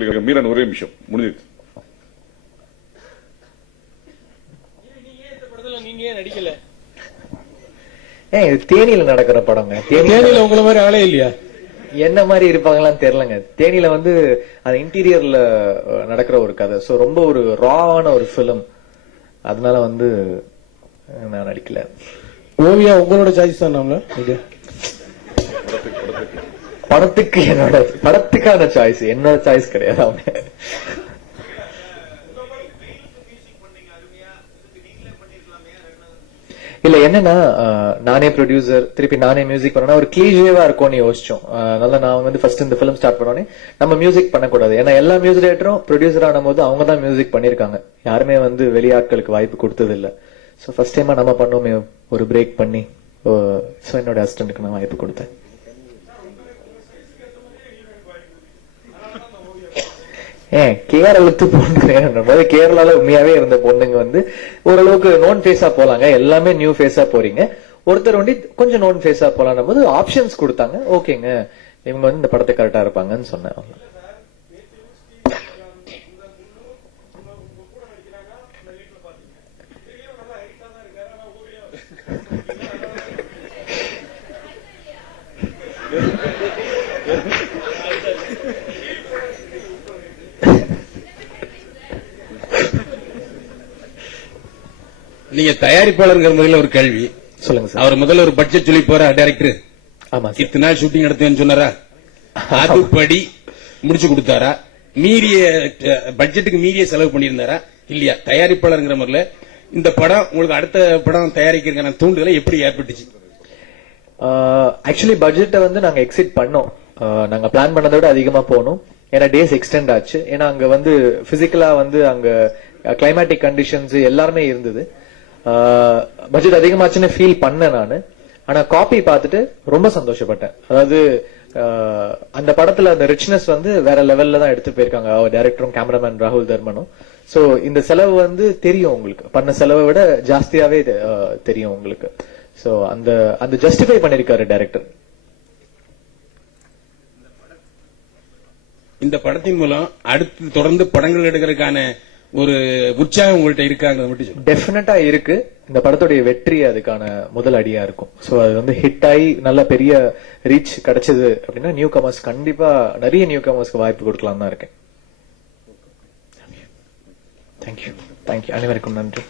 மீரன் ஒரே நிமிஷம் முடிஞ்சிருச்சு. தேனியில நடக்கிற படங்க. தேனியில உங்களை மாதிரி ஆளே இல்லையா? என்ன மாதிரி இருப்பாங்களான்னு தெரியலங்க. தேனியில வந்து அது இன்டீரியர்ல நடக்கிற ஒரு கதை. சோ ரொம்ப ஒரு ராவான ஒரு பிலிம். அதனால வந்து நான் நடிக்கல. ஓவியா உங்களோட சாய்ஸ் தான். நம்மள படத்துக்கு என்னோட படத்துக்கான சாய்ஸ், என்னோட சாய்ஸ் கிடையாது. அவங்க இல்ல என்னன்னா, நானே ப்ரொடியூசர் திருப்பி நானே மியூசிக் பண்ணா ஒரு கிளீஷேவா இருக்கும்னு யோசிச்சோம். அதனால நான் வந்து ஃபர்ஸ்ட் இந்த பிலிம் ஸ்டார்ட் பண்ணோடனே நம்ம மியூசிக் பண்ணக்கூடாது. ஏன்னா எல்லா மியூசிக் டைரக்டரும் ப்ரொடியூசர் ஆன போது அவங்க தான் மியூசிக் பண்ணிருக்காங்க. யாருமே வந்து வெளியாட்களுக்கு வாய்ப்பு கொடுத்தது இல்ல. சோ ஃபர்ஸ்ட் டைமா நம்ம பண்ணோமே ஒரு பிரேக் பண்ணி, சோ என்னோட அசிஸ்டன்ட்க்கு நான் வாய்ப்பு கொடுத்தேன். கேரளத்து பொண்ணு கேரளால உண்மையாவே இருந்த பொண்ணுங்க வந்து ஓரளவுக்கு நோன் ஃபேஸா போலாங்க. எல்லாமே நியூ ஃபேஸா போறீங்க. ஒருத்தர் வந்து கொஞ்சம் நோன் ஃபேஸா போலாம் போது ஆப்ஷன்ஸ் கொடுத்தாங்க. ஓகேங்க, இவங்க வந்து இந்த படத்தை கரெக்டா இருப்பாங்கன்னு சொன்னேன். நீங்க தயாரிப்பாளர் முறையில் ஒரு கேள்வி சொல்லுங்க சார். அவர் முதல்ல ஒரு பட்ஜெட் சொல்லி போற டைரக்டர். ஆமா, இத்தனை நாள் ஷூட்டிங் நடத்துவேன்னு சொன்னாரா? அதுபடி முடிச்சு கொடுத்தாரா? மீறிய பட்ஜெட்டுக்கு மீறிய செலவு பண்ணியிருந்தாரா இல்லையா? தயாரிப்பாளர் முறையில் இந்த படம் உங்களுக்கு அடுத்த படம் தயாரிக்கிறதுக்கான தூண்டுதலை எப்படி ஏற்பட்டுச்சு? ஆக்சுவலி பட்ஜெட்டை வந்து நாங்க எக்ஸிட் பண்ணோம். நாங்க பிளான் பண்ணதை விட அதிகமா போனோம். ஏன்னா டேஸ் எக்ஸ்டெண்ட் ஆச்சு. ஏன்னா அங்க வந்து பிசிக்கலா வந்து அங்க கிளைமேட்டிக் கண்டிஷன்ஸ் எல்லாருமே இருந்தது. பட்ஜெட் அதிகமாச்சுன்னு ஃபீல் பண்ணேன் நானு. ஆனா காப்பி பார்த்துட்டு ரொம்ப சந்தோஷப்பட்டேன். அதாவது அந்த படத்துல அந்த ரிச்னஸ் வந்து வேற லெவல்ல தான் எடுத்து போயிருக்காங்க டைரக்டரும் கேமராமேன் ராகுல் தர்மனும். சோ இந்த செலவு வந்து தெரியும் உங்களுக்கு, பண்ண செலவை விட ஜாஸ்தியாவே தெரியும் உங்களுக்கு. சோ அந்த ஜஸ்டிஃபை பண்ணிருக்காரு டைரக்டர். இந்த படத்தின் மூலம் அடுத்து தொடர்ந்து படங்கள் எடுக்கிறதுக்கான ஒரு உற்சாகம் உங்கள்கிட்ட இருக்காங்க மட்டும்? டெஃபினட்டா இருக்கு. இந்த படத்துடைய வெற்றி அதுக்கான முதல் அடியா இருக்கும். சோ அது வந்து ஹிட் ஆகி நல்ல பெரிய ரீச் கிடைச்சது அப்படின்னா நியூ கமர்ஸ் கண்டிப்பா நிறைய நியூ கமர்ஸ்க்கு வாய்ப்பு கொடுக்கலாம் தான் இருக்கேன். தேங்க்யூ. அனைவருக்கும் நன்றி.